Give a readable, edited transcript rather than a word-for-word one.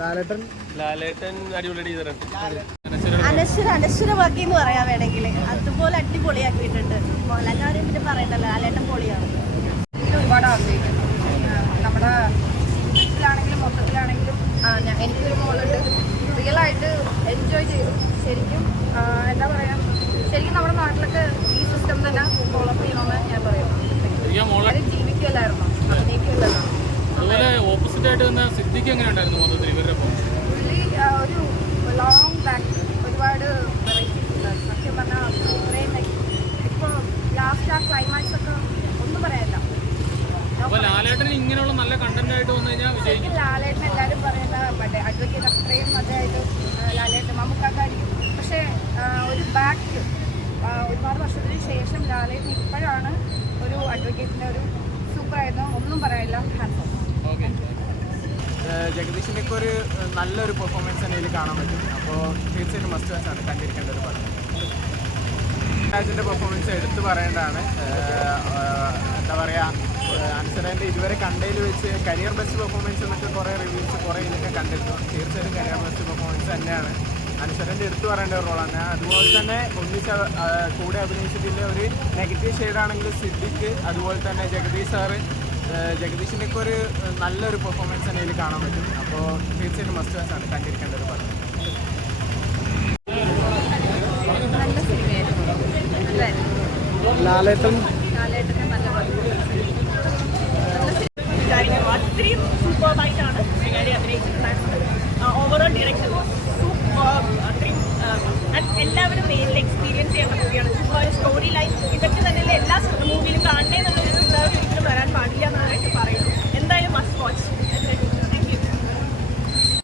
ലാലേട്ടൻ അടിപൊളി അനശ്വരമാക്കി എന്ന് പറയാൻ വേണമെങ്കിൽ അതുപോലെ അടിപൊളിയാക്കിയിട്ടുണ്ട്. മോഹൻലാലിനെ പിന്നെ പറയണ്ടല്ലോ, ലാലേട്ടൻ പൊളിയാണ്. ഒരുപാട് ആഗ്രഹിക്കുന്നു. നമ്മുടെ ജീവിതത്തിലാണെങ്കിലും മൊത്തത്തിലാണെങ്കിലും എനിക്കൊരു മോളുണ്ട്. റിയലായിട്ട് എൻജോയ് ചെയ്തു. ശരിക്കും എന്താ പറയുക, ശരിക്കും നമ്മുടെ നാട്ടിലൊക്കെ ഈ സിസ്റ്റം തന്നെ ഫോളോപ്പ് ചെയ്യണമെന്ന് ഞാൻ പറയുന്നു. ജീവിക്കുമല്ലായിരുന്നു, അഭിനയിക്കുമല്ലോ. ഓപ്പോസിറ്റ് ആയിട്ട് തന്നെ സിദ്ദിഖ് എങ്ങനെ ഉണ്ടായിരുന്നു മൊത്തത്തിൽ ഇവരുടെ ഒരു ലോങ് ബാക്ക് ഒരുപാട് വെറൈറ്റീസ് ഉണ്ടായിരുന്നു. സത്യം പറഞ്ഞാൽ അത്രയും ഇപ്പോൾ ലാസ്റ്റ് ആ ക്ലൈമാക്സ് ഒക്കെ ഒന്നും പറയാനില്ല. ലാലേട്ടൻ ഇങ്ങനെയുള്ള നല്ല കണ്ടന്റ് ആയിട്ട് വന്നു കഴിഞ്ഞാൽ ശരിക്കും ലാലേട്ടൻ എല്ലാവരും പറയുന്ന മറ്റേ അഡ്വക്കേറ്റ് അത്രയും മറ്റേതായിട്ട് ലാലേട്ടൻ മമ്മൂക്കായിരിക്കും. പക്ഷേ ഒരു ബാക്ക് ഒരുപാട് വർഷത്തിന് ശേഷം ലാലേട്ടൻ ഇപ്പോഴാണ് ഒരു അഡ്വക്കേറ്റിൻ്റെ ഒരു സൂപ്പറായിരുന്നു. ഒന്നും പറയാനില്ല. Hands of. ജഗദീഷിൻ്റെ ഒക്കെ ഒരു നല്ലൊരു പെർഫോമൻസ് തന്നെ ഇതിൽ കാണാൻ പറ്റും. അപ്പോൾ തീർച്ചയായിട്ടും മസ്റ്റ് വാച്ച് ആണ്, കണ്ടിരിക്കേണ്ട ഒരു പടം. രാജിൻ്റെ പെർഫോമൻസ് എടുത്തു പറയേണ്ടതാണ്. എന്താ പറയുക, അൻസറിൻ്റെ ഇതുവരെ കണ്ടതിൽ വെച്ച് കരിയർ ബെസ്റ്റ് പെർഫോമൻസ് എന്നൊക്കെ കുറേ റിവ്യൂസ് കുറേ ഇതിലൊക്കെ കണ്ടിരുന്നു. തീർച്ചയായിട്ടും കരിയർ ബെസ്റ്റ് പെർഫോമൻസ് തന്നെയാണ്. അൻസറിൻ്റെ എടുത്തു പറയേണ്ട ഒരു റോളാണ്. അതുപോലെ തന്നെ ഒന്നിച്ച് കൂടെ അഭിനയിച്ചിട്ടുള്ള ഒരു നെഗറ്റീവ് ഷെയ്ഡാണെങ്കിലും സിദ്ദിഖ്, അതുപോലെ തന്നെ ജഗദീഷ് സാറ്, ജഗദീഷിൻ്റെ ഒക്കെ ഒരു നല്ലൊരു പെർഫോമൻസ് തന്നെ ഇതിൽ കാണാൻ പറ്റും. അപ്പോൾ തീർച്ചയായിട്ടും മസ്റ്റ് വാച്ച് ആണ്, കണ്ടിരിക്കേണ്ട ഒരു പടം. നല്ല സിനിമയായിരുന്നു. ലാലേട്ടൻ